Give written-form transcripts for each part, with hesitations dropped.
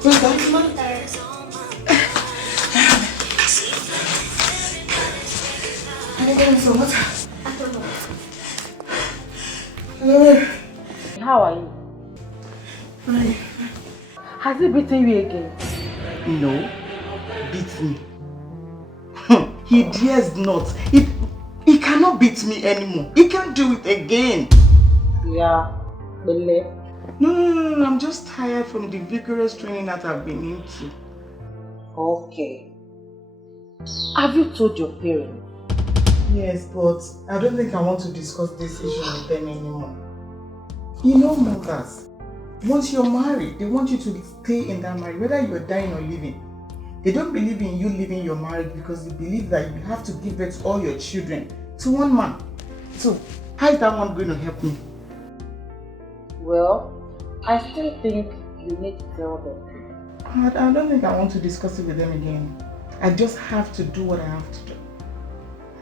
Who's that, man? Can I get me some water? Hello. How are you? Fine. Has he beaten you again? No. Beat me. He dares not. He cannot beat me anymore. He can't do it again. Yeah. Dele. No. I'm just tired from the vigorous training that I've been into. Okay. Have you told your parents? Yes, but I don't think I want to discuss this issue with them anymore. You know mothers. Once you're married, they want you to stay in that marriage, whether you're dying or living. They don't believe in you leaving your marriage because they believe that you have to give birth to all your children to one man. So, how is that one going to help me? Well, I still think you need to tell them. I don't think I want to discuss it with them again. I just have to do what I have to do.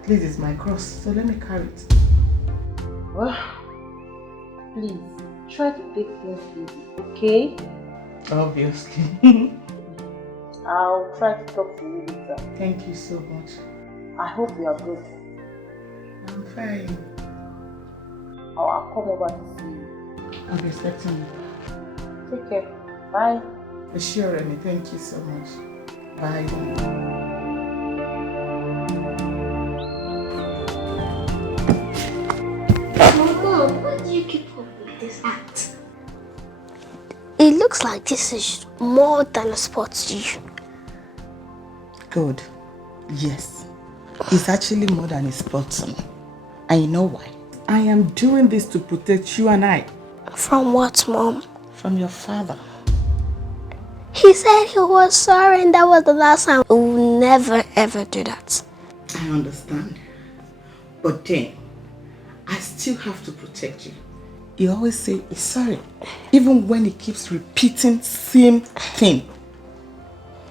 At least it's my cross, so let me carry it. Well, please, try to take things easy, okay? Obviously. I'll try to talk to you later. Thank you so much. I hope you are good. I'm fine. I'll come over to see you. I'll be expecting you. Take care. Bye. Sure, Remy. Thank you so much. Bye. Mom, why do you keep up with this act? It looks like this is more than a sports issue. Good. Yes. It's actually more than a sport. And you know why? I am doing this to protect you and I. From what, Mom? From your father. He said he was sorry and that was the last time. We will never ever do that. I understand. But then, I still have to protect you. He always say he's sorry. Even when he keeps repeating same thing.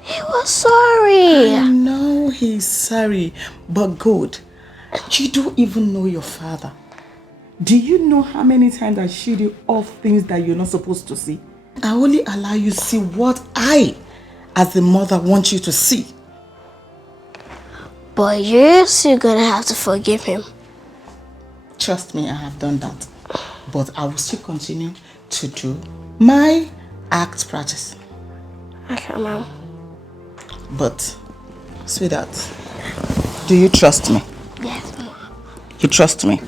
He was sorry. I know he's sorry, but good. You don't even know your father. Do you know how many times I showed you off things that you're not supposed to see? I only allow you to see what I, as a mother, want you to see. But you're still gonna have to forgive him. Trust me, I have done that. But I will still continue to do my act practice. Okay, Mom. But, sweetheart, do you trust me? Yes, Mom. You trust me?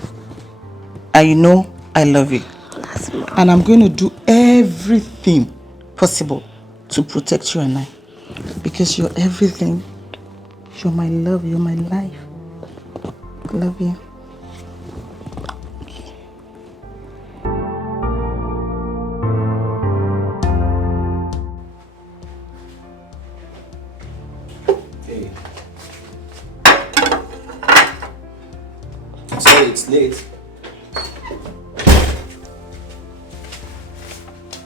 And you know I love you. Yes, Mom. And I'm going to do everything possible to protect you and I. Because you're everything. You're my love, you're my life. I love you. Hey. Sorry, it's late.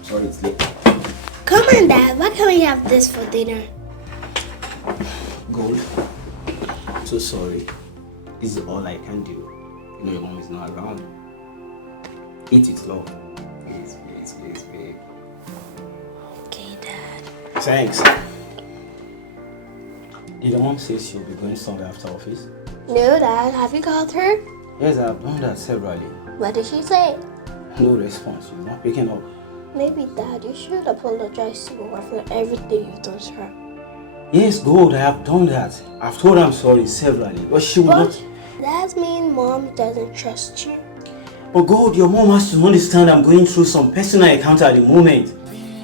Sorry, it's late. Come on, Dad. Why can't we have this for dinner? Gold. I'm so sorry. This is all I can do. You know your mom is not around. Eat it, love. Please, please, please, babe. Okay, Dad. Thanks. Did your mom say she'll be going somewhere after office? No, Dad. Have you called her? Yes, I've done that severally. What did she say? No response. She's not picking up. Maybe, Dad, you should apologize to her for everything you've done to her. Yes, Gold, I have done that. I've told her I'm sorry severally, but she will not. That means Mom doesn't trust you. But God, your mom has to understand I'm going through some personal encounter at the moment.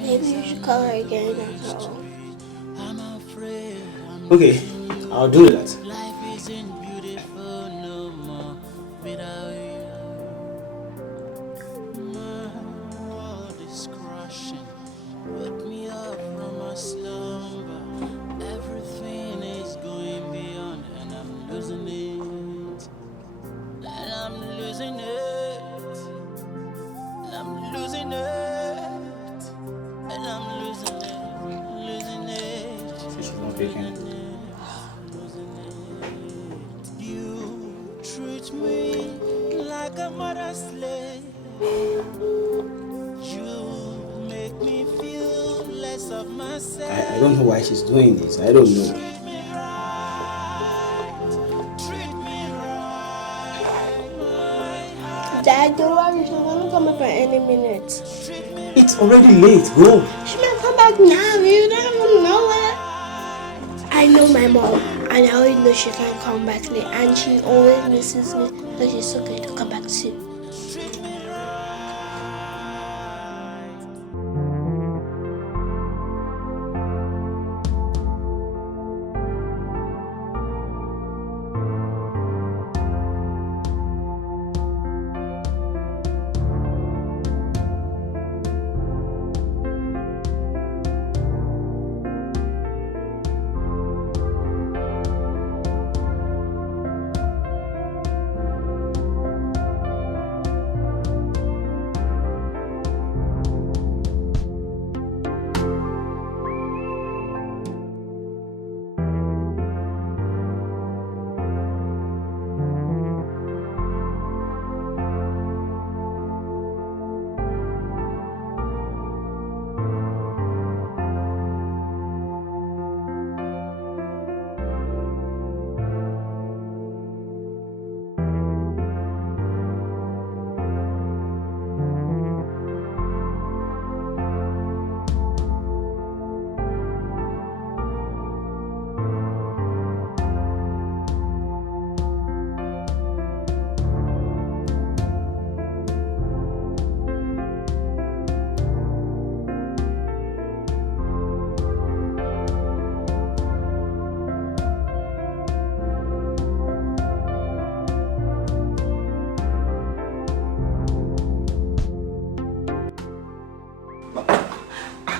Maybe you should call her again after all. Okay, I'll do that. She's not picking. You treat me like a mother's slave. You make me feel less of myself. I don't know why she's doing this. I don't know. Dad, don't worry, she's gonna come up at any minute. It's already late. Go. She might come back now. You don't even know it. I know my mom, and I always know she can't come back late, and she always misses me, but she's so good to come back soon.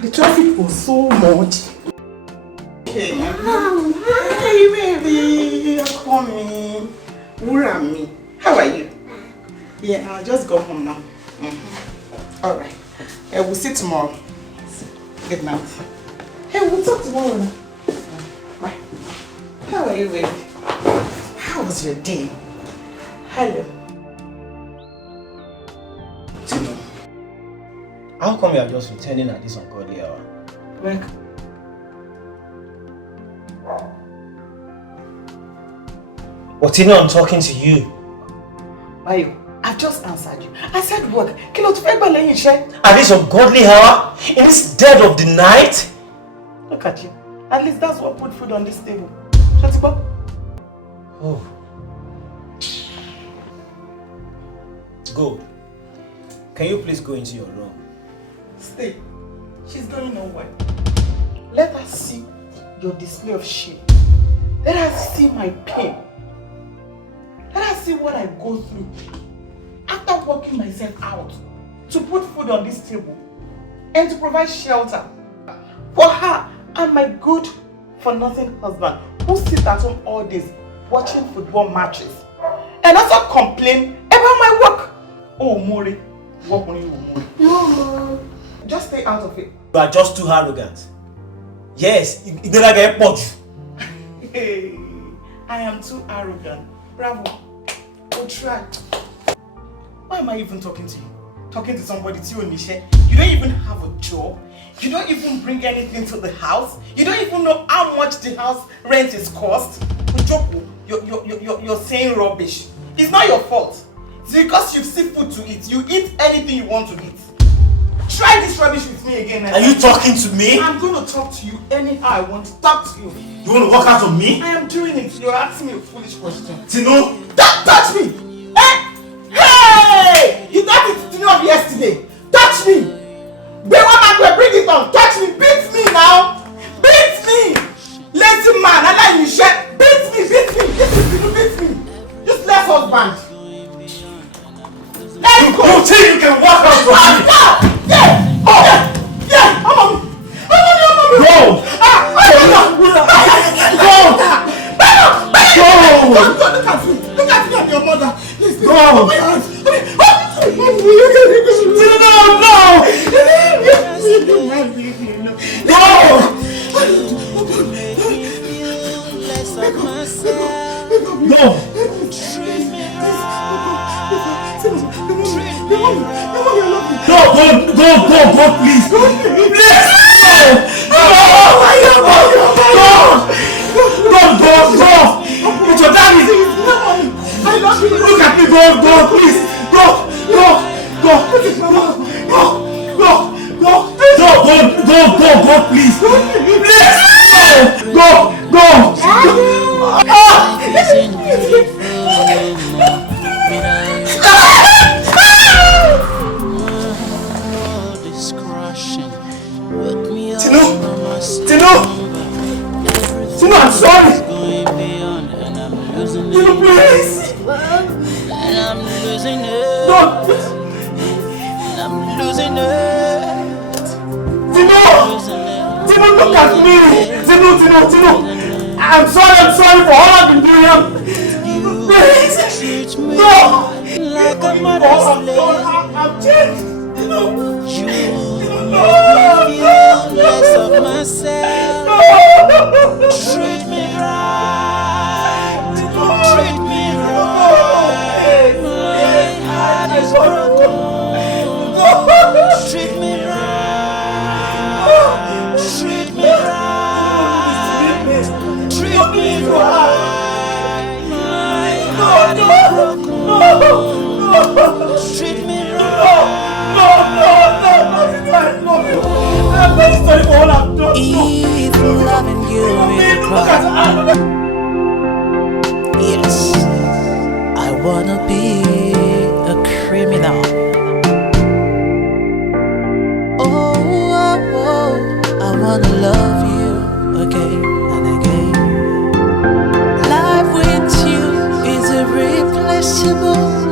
The traffic was so much. Hey, Mom. Hey, baby. You're coming. Where are me? How are you? Yeah, I'll just go home now. All right. We'll see tomorrow. Good night. Hey, we'll talk tomorrow now. Bye. How are you, baby? How was your day? Hello. Tino, how come you are just returning at this ungodly hour? Work. But Tino, I'm talking to you. Ayo, I've just answered you. I said work. Kí ló tún fẹ́ gbà lẹ́yìn iṣẹ́? At this ungodly hour? In this dead of the night? Look at you. At least that's what put food on this table. Shut up. Oh. Good. Can you please go into your room? Stay. She's going nowhere. Let her see your display of shame. Let her see my pain. Let her see what I go through after working myself out to put food on this table and to provide shelter for her and my good for nothing husband who sits at home all days watching football matches and also complain about my work. Oh, Mori. Work on you, Mori. No, Mom. Just stay out of it. You are just too arrogant. Yes, you don't get much. Hey, I am too arrogant. Bravo. Go try. Why am I even talking to you? Talking to somebody to you, you don't even have a job. You don't even bring anything to the house. You don't even know how much the house rent is cost. You're saying rubbish. It's not your fault. It's because you see food to eat. You eat anything you want to eat. Try this rubbish with me again. Are you talking to me? I'm going to talk to you anyhow I want to talk to you. You want to walk out on me? I am doing it. You're asking me a foolish question. Tino! Don't touch me! Hey! You got it to know yesterday. Touch me! Bring it on. Touch me. Beat me now. Beat me! Lazy man. I like you shit. Beat me. Beat me. Useless husband. Let go. You think you can walk out on me? Yeah! Oh! Yeah! I'm on me! Go! Look at me and your mother. Listen. Go! Oh my hands. Go, please. Please. No. It's your daddy! I love you! Look at me, go, please! Go, please! Please! Go! Tino, I'm sorry! Tino, please! I'm losing it. Don't! I'm losing it. Tino, look at me! Tino! I'm sorry for all I've been doing. Please! No! Like a mother's slave. I'm changed! You feel less of myself. Treat me right. Treat me right. My heart is broken. Treat me right. Treat me right. Treat me right. My heart is broken. Treat me right. I'm sorry for all I've done. If loving you is a crime, yes, I wanna be a criminal. Oh, I wanna love you again and again. Life with you is irreplaceable.